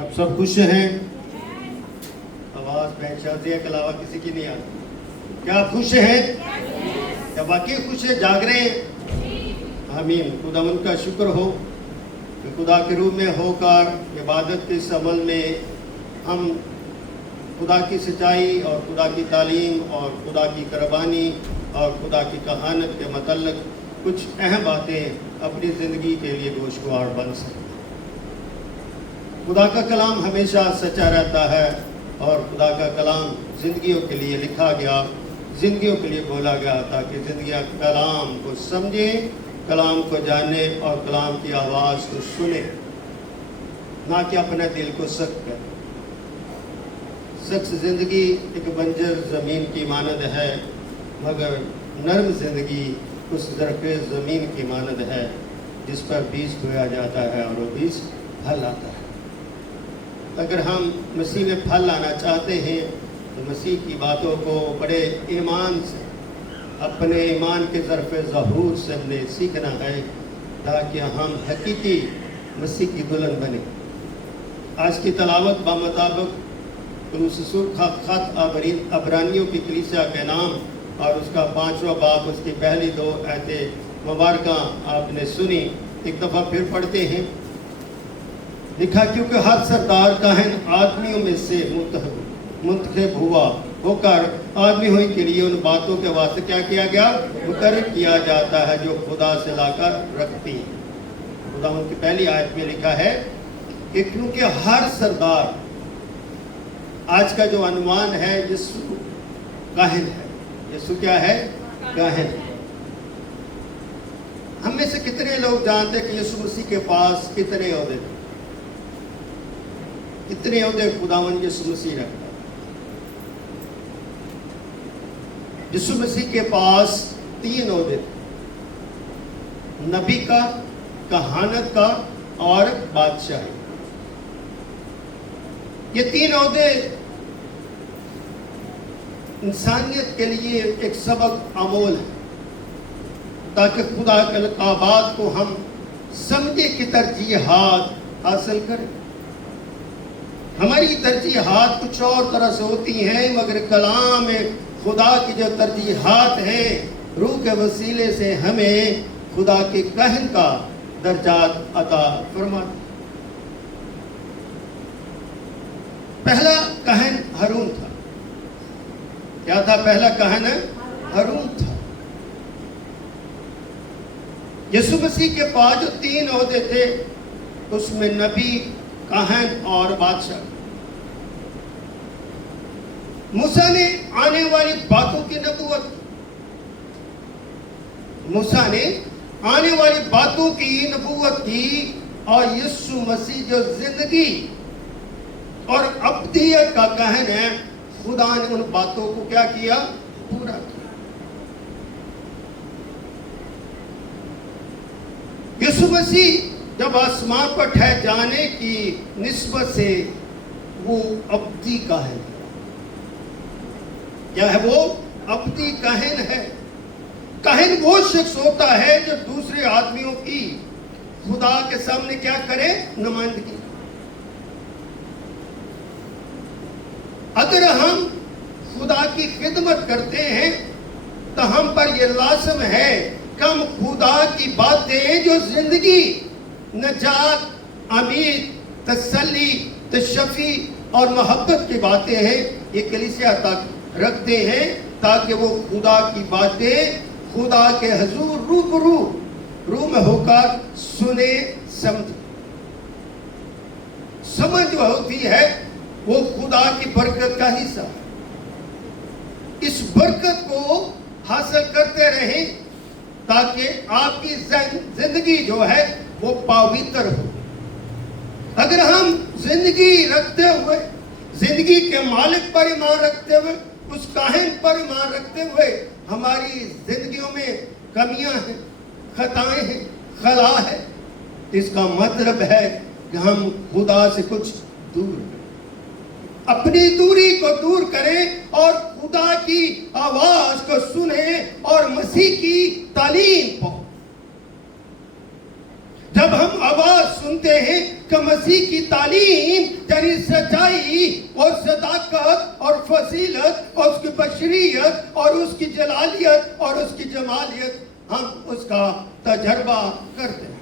جب سب خوش ہیں، آواز بہن شازیہ کے علاوہ کسی کی نہیں آتی، کیا آپ خوش ہیں؟ کیا واقعی خوش ہیں؟ جاگ رہے ہیں؟ آمین۔ خدا ان کا شکر ہو کہ خدا کے روح میں ہو کر عبادت کے اس عمل میں ہم خدا کی سچائی اور خدا کی تعلیم اور خدا کی قربانی اور خدا کی کہانت کے متعلق کچھ اہم باتیں اپنی زندگی کے لیے گوشوار بن سکیں۔ خدا کا کلام ہمیشہ سچا رہتا ہے اور خدا کا کلام زندگیوں کے لیے لکھا گیا، زندگیوں کے لیے بولا گیا تاکہ زندگیاں کلام کو سمجھیں، کلام کو جانیں اور کلام کی آواز کو سنیں، نہ کہ اپنے دل کو سخت کریں۔ سخت زندگی ایک بنجر زمین کی مانند ہے، مگر نرم زندگی اس زرخیز زمین کی مانند ہے جس پر بیج بویا جاتا ہے اور وہ بیج پھل آتا ہے۔ اگر ہم مسیح میں پھل لانا چاہتے ہیں تو مسیح کی باتوں کو بڑے ایمان سے، اپنے ایمان کے ظرف ظہور سے ہم نے سیکھنا ہے تاکہ ہم حقیقی مسیح کی دلہن بنیں۔ آج کی تلاوت بمطابق رسول خط عبرانیوں کی کلیسیا کے نام اور اس کا 5واں باب، اس کی پہلی 2 آیتیں مبارکہ آپ نے سنی، ایک دفعہ پھر پڑھتے ہیں۔ لکھا کیونکہ ہر سردار کاہن آدمیوں میں سے منتخب ہو کر آدمی ہوئی کے لیے ان باتوں کے واسطے کیا کیا گیا؟ مقرر کیا جاتا ہے جو خدا سے لا کر رکھتی ہیں۔ خدا ان کی پہلی آیت میں لکھا ہے کہ کیونکہ ہر سردار، آج کا جو عنوان ہے یسوع کاہن ہے۔ یسوع کیا ہے؟ کاہن ہے۔ ہم میں سے کتنے لوگ جانتے ہیں کہ یسوع مسیح کے پاس کتنے عہدے تھے؟ کتنے عہدے خداوند یسوع مسیح رکھتا ہے؟ یسوع مسیح کے پاس 3 عہدے تھے، نبی کا، کہانت کا اور بادشاہی۔ یہ 3 عہدے انسانیت کے لیے ایک سبق آمول ہے تاکہ خدا کے بات کو ہم سمجھے کی ترجیحات حاصل کریں۔ ہماری ترجیحات کچھ اور طرح سے ہوتی ہیں، مگر کلام خدا کی جو ترجیحات ہیں روح کے وسیلے سے ہمیں خدا کے کہن کا درجات عطا فرماتے۔ پہلا کہن ہارون تھا۔ کیا تھا پہلا کہن؟ ہارون تھا۔ یسوع مسیح کے پاس جو 3 عہدے تھے اس میں نبی، کہن اور بادشاہ۔ موسیٰ نے آنے والی باتوں کی نبوت، موسیٰ نے آنے والی باتوں کی نبوت کی، اور یسوع مسیح جو زندگی اور ابدیت کا کہن ہے، خدا نے ان باتوں کو کیا کیا؟ پورا کیا۔ یسوع مسیح جب آسمان پر ٹھہر جانے کی نسبت سے وہ ابدی کاہن ہے۔ کیا ہے وہ؟ ابدی کاہن ہے۔ کاہن وہ شخص ہوتا ہے جو دوسرے آدمیوں کی خدا کے سامنے کیا کرے؟ نمائندگی۔ اگر ہم خدا کی خدمت کرتے ہیں تو ہم پر یہ لازم ہے کہ ہم خدا کی باتیں جو زندگی، نجات، امید، تسلی، تشفی اور محبت کی باتیں ہیں، یہ کلیسیا تک رکھتے ہیں تاکہ وہ خدا کی باتیں خدا کے حضور روح میں ہو کر سنے، سمجھے۔ سمجھ جو ہوتی ہے وہ خدا کی برکت کا حصہ ہے۔ اس برکت کو حاصل کرتے رہیں تاکہ آپ کی زندگی جو ہے وہ پاویتر ہو۔ اگر ہم زندگی رکھتے ہوئے، زندگی کے مالک پر ایمان رکھتے ہوئے، اس کاہن پر ایمان رکھتے ہوئے ہماری زندگیوں میں کمیاں ہیں، خطائیں ہیں، خلا ہے، اس کا مطلب ہے کہ ہم خدا سے کچھ دور ہیں۔ اپنی دوری کو دور کریں اور خدا کی آواز کو سنیں اور مسیح کی تعلیم کو۔ جب ہم آواز سنتے ہیں کہ مسیح کی تعلیم یعنی سچائی اور صداقت اور فضیلت اور اس کی بشریت اور اس کی جلالیت اور اس کی جمالیت ہم اس کا تجربہ کرتے ہیں.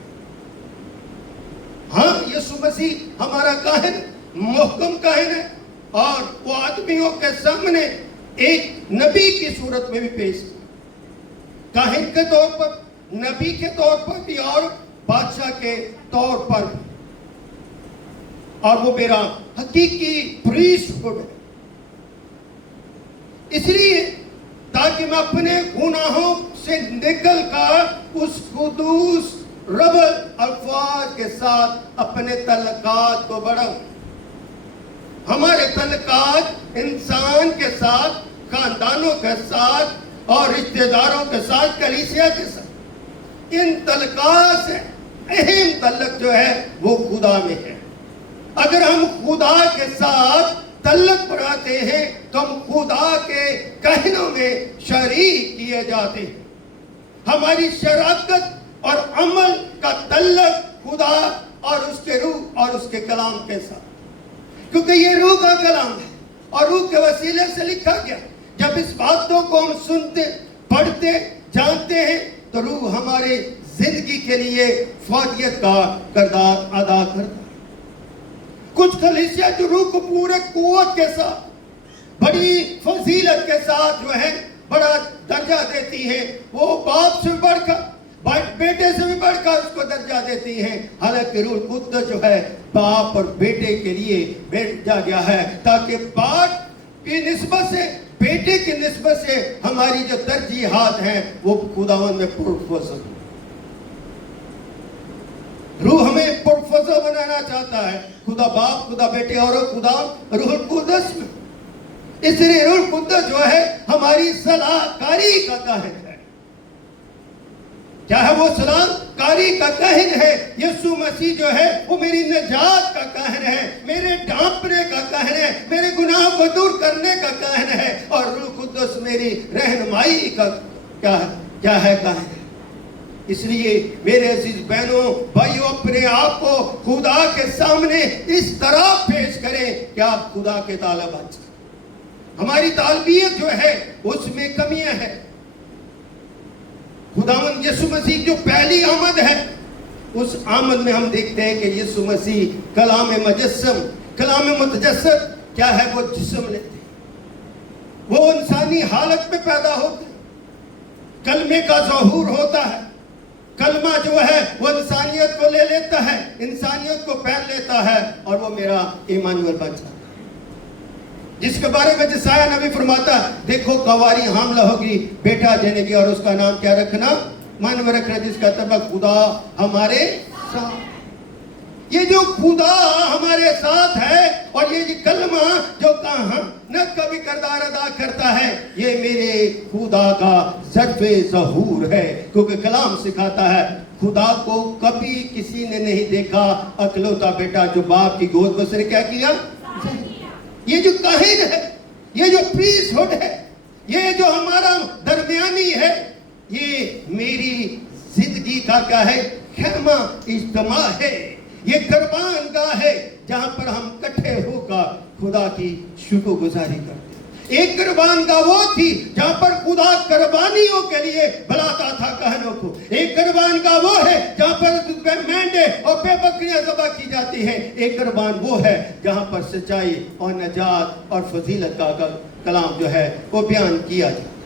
ہاں یسوع مسیح ہمارا کاہن محکم کاہن ہے اور وہ آدمیوں کے سامنے ایک نبی کی صورت میں بھی پیش ہے. کاہن کے طور پر, نبی کے طور پر بھی اور بادشاہ کے طور پر بھی. اور وہ میرا حقیقی پریسٹ ہوڈ ہے. اس لیے تاکہ میں اپنے گناہوں سے نکل کر اس قدوس ربل الفاظ کے ساتھ اپنے تعلقات کو بڑھاؤں. ہمارے تعلقات انسان کے ساتھ, خاندانوں کے ساتھ اور رشتہ داروں کے ساتھ, کلیسیا کے ساتھ, ان تعلقات سے اہم تعلق جو ہے وہ خدا میں ہے. اگر ہم خدا کے ساتھ تعلق بڑھاتے ہیں تو ہم خدا کے کہنوں میں شریک کیے جاتے ہیں. ہماری شراکت اور عمل کا تعلق خدا اور اس کے روح اور اس کے کلام کے ساتھ, کیونکہ یہ روح کا کلام ہے اور روح کے وسیلے سے لکھا گیا. جب اس باتوں کو ہم سنتے, پڑھتے, جانتے ہیں تو روح ہمارے زندگی کے لیے فوجیت کا کردار ادا کرتا ہے. کچھ کلیسیا جو روح کو پورے قوت کے ساتھ, بڑی فضیلت کے ساتھ جو ہے بڑا درجہ دیتی ہیں, وہ باپ سے بڑھ کر, بیٹے سے بھی بڑھ کر اس کو درجہ دیتی ہیں. حالانکہ روح القدس جو ہے باپ اور بیٹے کے لیے بھیجا گیا ہے تاکہ باپ کی نسبت سے, بیٹے کی نسبت سے ہماری جو ترجیحات ہیں وہ خداوند میں پرفضل. روح ہمیں پرفضل بنانا چاہتا ہے, خدا باپ, خدا بیٹے اور خدا روح القدس میں. اس لیے روح القدس جو ہے ہماری صلاح کاری کا کاہن ہے. کیا ہے وہ صلاح کاری کا کاہن ہے؟ یسوع مسیح جو ہے وہ میری نجات کا کاہن ہے, میرے ڈھانپنے کا کاہن ہے, میرے گناہوں کو دور کرنے کا کاہن ہے, اور روح القدس میری رہنمائی کا کیا ہے کاہن ہے. اس لیے میرے عزیز بہنوں بھائیوں, اپنے آپ کو خدا کے سامنے اس طرح پیش کریں کہ آپ خدا کے طالب بن سکیں. ہماری طالبیت جو ہے اس میں کمیاں ہیں. خداوند یسوع مسیح جو پہلی آمد ہے, اس آمد میں ہم دیکھتے ہیں کہ یسوع مسیح کلام مجسم, کلام متجسد کیا ہے, وہ جسم لیتے ہیں, وہ انسانی حالت میں پیدا ہوتے ہیں, کلمے کا ظہور ہوتا ہے. کلمہ جو ہے وہ انسانیت کو لے لیتا ہے, انسانیت کو پہن لیتا ہے, اور وہ میرا ایمانویل بن جاتا ہے. جس کے بارے میں یسایہ نبی فرماتا ہے, دیکھو کنواری حاملہ ہوگی, بیٹا جنے گی, اور اس کا نام کیا رکھنا, من میں رکھنا, جس کا تبع خدا ہمارے ساتھ. یہ جو خدا ہمارے ساتھ ہے اور یہ کلمہ جو کہانت کا بھی کردار ادا کرتا ہے, یہ میرے خدا کا ظرف ظہور ہے. کیونکہ کلام سکھاتا ہے خدا کو کبھی کسی نے نہیں دیکھا, اکلوتا بیٹا جو باپ کی گود میں اس نے کیا کیا. یہ جو کاہن ہے, یہ جو پریسٹ ہوڈ ہے, یہ جو ہمارا درمیانی ہے, یہ میری زندگی کا کیا ہے, خیمہ اجتماع ہے. یہ قربان گاہ ہے جہاں پر ہم اکٹھے ہو کر خدا کی شکر گزاری کرتے ہیں. ایک قربان گاہ وہ تھی جہاں پر خدا قربانیوں کے لیے بلاتا تھا کہنوں کو. ایک قربان گاہ وہ ہے جہاں پر مینڈے اور بے بکریاں ذبح کی جاتی ہیں. ایک قربان وہ ہے جہاں پر سچائی اور نجات اور فضیلت کا کلام جو ہے وہ بیان کیا جاتا ہے.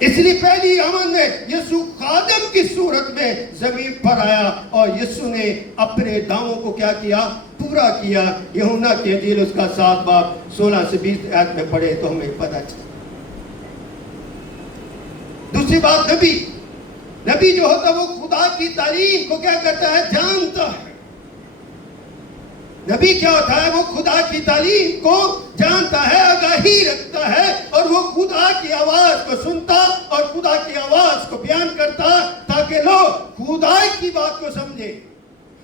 اس لیے پہلی آمد میں یسوع خادم کی صورت میں زمین پر آیا, اور یسوع نے اپنے دعووں کو کیا کیا, پورا کیا. یوحنا کی انجیل اس کا 7 باب 16 سے 20 آیت میں پڑھے تو ہمیں پتہ چلا. دوسری بات, نبی جو ہوتا ہے وہ خدا کی تعلیم کو کیا کرتا ہے, جانتا ہے. نبی کیا ہوتا ہے, وہ خدا کی تعلیم کو جانتا ہے, آگاہی رکھتا ہے, اور وہ خدا کی آواز کو سنتا اور خدا کی آواز کو بیان کرتا تاکہ لوگ خدا کی بات کو سمجھے.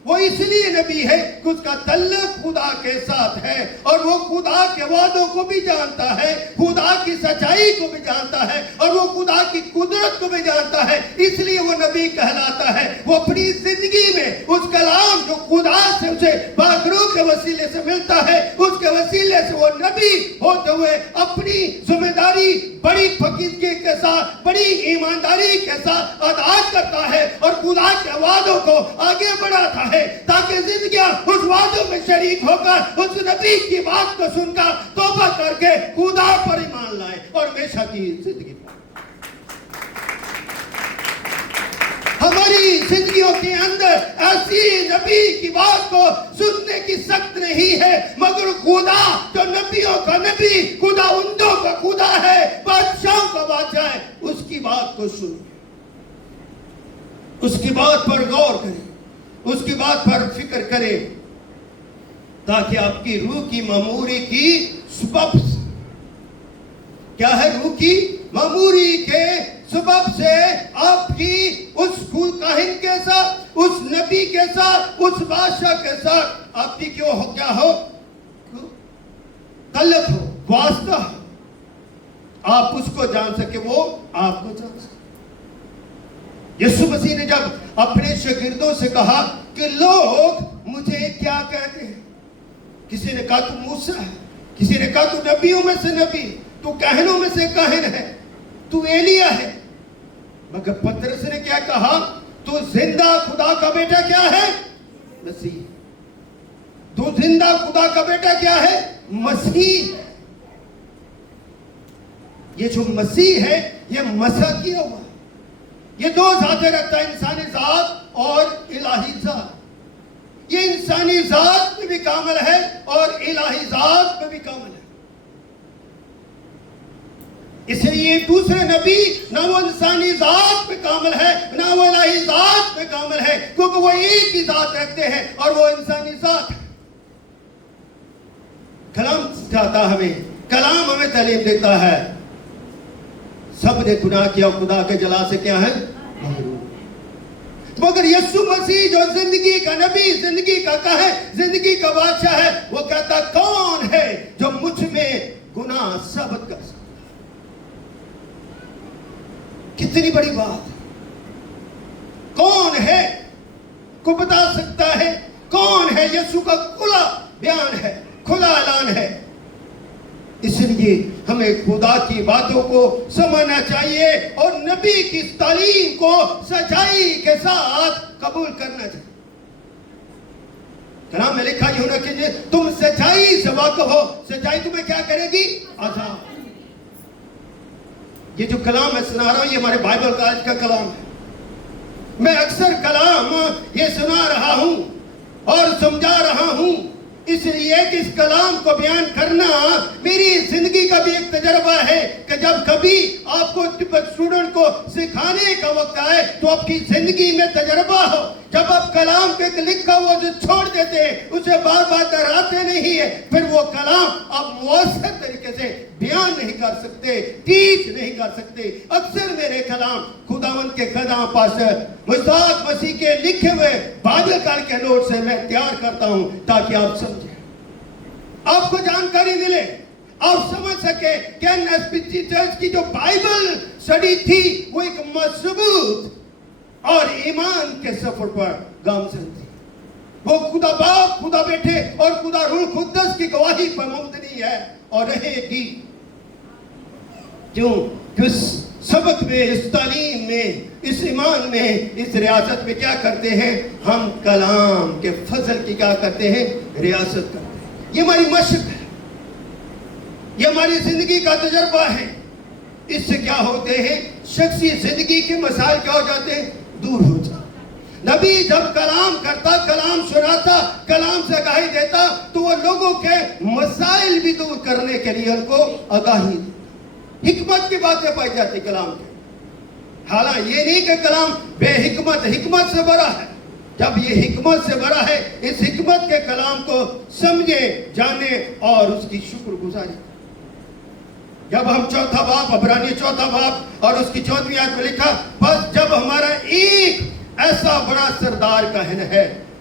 وہ اس لیے نبی ہے اس کا تعلق خدا کے ساتھ ہے اور وہ خدا کے وعدوں کو بھی جانتا ہے, خدا کی سچائی کو بھی جانتا ہے اور وہ خدا کی قدرت کو بھی جانتا ہے, اس لیے وہ نبی کہلاتا ہے. وہ اپنی زندگی میں اس کلام جو خدا سے اسے باغرو کے وسیلے سے ملتا ہے, اس کے وسیلے سے وہ نبی ہوتے ہوئے اپنی ذمہ داری بڑی فقیری کے ساتھ, بڑی ایمانداری کے ساتھ ادا کرتا ہے اور خدا کے وعدوں کو آگے بڑھاتا ہے تاکہ زندگیاں اس وعدوں میں شریک ہو کر اس نبی کی بات کو سن کر توبہ کر کے خدا پر ایمان لائے اور ہمیشہ کی زندگی پائے. ہماری زندگیوں کے اندر ایسی نبی کی بات کو سننے کی سخت نہیں ہے, مگر خدا جو نبیوں کا نبی, خدا اندوں کا خدا ہے, بادشاہوں کا بادشاہ ہے, اس کی بات کو سنیں, اس کی بات پر غور کریں, اس کی بات پر فکر کریں تاکہ آپ کی روح کی معموری کی سبب سے, کیا ہے روح کی معموری کے سبب سے آپ کی اس کاہن کے ساتھ, اس نبی کے ساتھ, اس بادشاہ کے ساتھ آپ کی کیا ہو تعلق ہو, واسطہ ہو, آپ اس کو جان سکے, وہ آپ کو جان سکے. یسوع مسیح نے جب اپنے شاگردوں سے کہا کہ لوگ مجھے کیا کہتے ہیں, کسی نے کہا تو موسیٰ ہے, کسی نے کہا تو نبیوں میں سے نبی, تو کاہنوں میں سے کاہن ہے, تو ایلیا ہے, مگر پترس نے کیا کہا, تو زندہ خدا کا بیٹا کیا ہے, مسیح. تو زندہ خدا کا بیٹا کیا ہے, مسیح. یہ جو مسیح ہے یہ مسیح کیا ہوا, یہ دو ذاتیں رکھتا ہے, انسانی ذات اور الہی ذات. یہ انسانی ذات میں بھی کامل ہے اور الہی ذات میں بھی کامل ہے. اس لیے دوسرے نبی نہ وہ انسانی ذات میں کامل ہے نہ وہ الہی ذات میں کامل ہے, کیونکہ وہ ایک ہی ذات رکھتے ہیں اور وہ انسانی ذات ہے. کلام سکھاتا ہمیں, کلام ہمیں تعلیم دیتا ہے, سب نے گناہ کیا خدا کے جلال سے کیا ہے محروم. مگر یسوع مسیح جو زندگی کا نبی, زندگی کا کہے, زندگی کا بادشاہ ہے, وہ کہتا کون ہے جو مجھ میں گناہ ثابت کر سکتا. کتنی بڑی بات, کون ہے کو بتا سکتا ہے, کون ہے, یسوع کا کھلا بیان ہے, کھلا اعلان ہے. اس لیے ہمیں خدا کی باتوں کو سمجھنا چاہیے اور نبی کی تعلیم کو سچائی کے ساتھ قبول کرنا چاہیے. کلام میں لکھا یہ ہونا کہ تم سچائی سے واقف ہو, سچائی تمہیں کیا کرے گی, آزاد. یہ جو کلام میں سنا رہا ہوں یہ ہمارے بائبل کالج کا کلام ہے. میں اکثر کلام یہ سنا رہا ہوں اور سمجھا رہا ہوں اس لیے کہ اس کلام کو بیان کرنا میری زندگی کا بھی ایک تجربہ ہے کہ جب کبھی آپ کو اسٹوڈنٹ کو سکھانے کا وقت آئے تو آپ کی زندگی میں تجربہ ہو. جب آپ کلام کے لکھا ہوا جو چھوڑ دیتے ہیں, اسے بار بار دہراتے نہیں ہے, پھر وہ کلام آپ مؤثر طریقے سے بیان نہیں کر سکتے, ٹیچ نہیں کر سکتے. اکثر میرے کلام خداوند کے قدم پاس مصطفیٰ مسیح کے لکھے ہوئے بائبل کال کے نوٹ سے میں تیار کرتا ہوں تاکہ آپ سمجھیں, آپ کو جانکاری ملے, آپ سمجھ سکے کہ NSBC چرچ کی جو بائبل سٹڈی تھی وہ ایک مضبوط اور ایمان کے سفر پر گامزن تھی. وہ خدا باپ, خدا بیٹے اور خدا روح القدس کی گواہی پر مبنی ہے اور رہے گی. کیوں کہ اس سبق میں, اس تعلیم میں, اس ایمان میں, اس ریاست میں کیا کرتے ہیں, ہم کلام کے فضل کی کیا کرتے ہیں, ریاست کرتے ہیں. یہ ہماری مشق ہے, یہ ہماری زندگی کا تجربہ ہے. اس سے کیا ہوتے ہیں, شخصی زندگی کے مسائل کیا ہو جاتے ہیں, دور ہو جاتے. نبی جب کلام کرتا, کلام سناتا, کلام سے آگاہی دیتا تو وہ لوگوں کے مسائل بھی دور کرنے کے لیے ان کو آگاہی دیتا. حکمت کی باتیں پائی جاتی کلام کے. حالانکہ یہ نہیں کہ کلام بے حکمت, حکمت سے بڑا ہے. جب یہ حکمت سے بڑا ہے, اس حکمت کے کلام کو سمجھے, جانے اور اس کی شکر گزاری. جب ہم چوتھا باب, عبرانی چوتھا باب اور اس کی 14ویں آیت میں لکھا, بس جب ہمارا ایک ایسا بڑا سردار کاہن ہے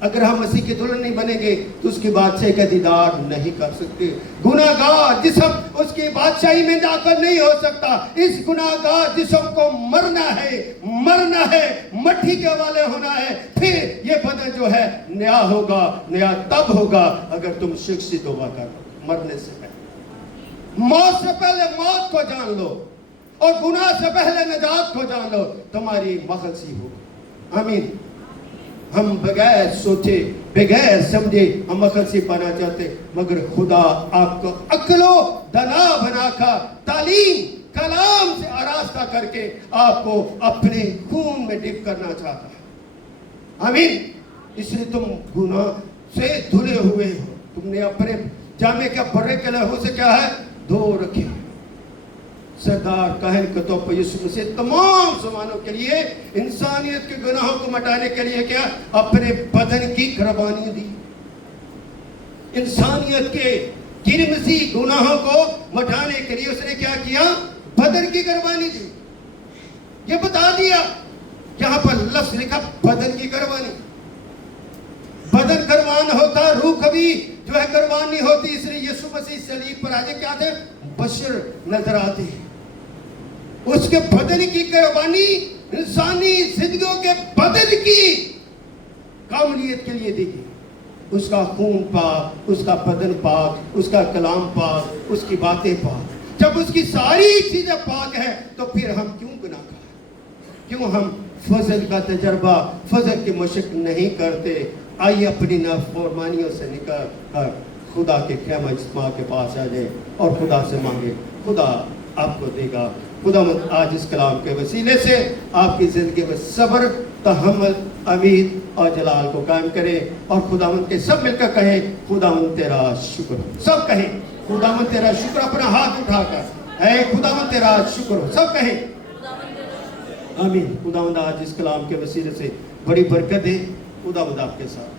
اگر ہم مسیح کی دلہن نہیں بنیں گے تو اس کی بادشاہی کا دیدار نہیں کر سکتے. گناہگار جسم اس کی بادشاہی میں داخل نہیں ہو سکتا. اس گناہگار جسم کو مرنا ہے, مٹی کے حوالے ہونا ہے. پھر یہ بدن جو ہے نیا ہوگا. نیا تب ہوگا اگر تم شخصی توبہ کرو. مرنے سے پہلے, موت سے پہلے موت کو جان لو, اور گناہ سے پہلے نجات کو جان لو, تمہاری مخلصی ہوگا. آمین. ہم بغیر سوچے بغیر سمجھے ہم مخلصی پانا چاہتے, مگر خدا آپ کو عقل و دنا بنا کر تعلیم کلام سے آراستہ کر کے آپ کو اپنے خون میں ڈپ کرنا چاہتا ہے. آمین. اس لیے تم گناہ سے دھلے ہوئے ہو. تم نے اپنے جامع کے برے کے لہو سے کیا ہے دھو رکھے. سردار کاہن کے طور پر یسوع مسیح تمام زمانوں کے لیے انسانیت کے گناہوں کو مٹانے کے لیے کیا اپنے بدن کی قربانی دی. انسانیت کے جرمسی گناہوں کو مٹانے کے لیے اس نے کیا کیا, بدن کی قربانی دی. یہ بتا دیا, یہاں پر لفظ لکھا بدن کی قربانی. بدن قربان ہوتا, روح کبھی جو ہے قربان نہیں ہوتی. اس لیے یسوع مسیح صلیب پر آجے کیا تھے, بشر نظر آتے. اس کے بدن کی قربانی انسانی زندگیوں کے بدن کی کاملیت کے لیے دی گئی. اس کا خون پاک, اس کا بدن پاک, اس کا کلام پاک, اس کی باتیں پاک. جب اس کی ساری چیزیں پاک ہیں تو پھر ہم کیوں گناہ کار, کیوں ہم فضل کا تجربہ, فضل کی مشق نہیں کرتے. آئیے اپنی نافرمانیوں سے نکل کر خدا کے خیمہ اجتماع کے پاس آ جائیں اور خدا سے مانگے. خدا آپ کو دے گا. خدا مند آج اس کلام کے وسیلے سے آپ کی زندگی میں صبر, تحمل, امید اور جلال کو قائم کرے. اور خدا مند کے سب مل کر کہیں خدا مند تیرا شکر. سب کہیں خدا مند تیرا شکر. اپنا ہاتھ اٹھا کر اے خدا مند تیرا شکر ہو. سب کہیں آمین. خدا مند آج اس کلام کے وسیلے سے بڑی برکت دے. خدا مند آپ کے ساتھ.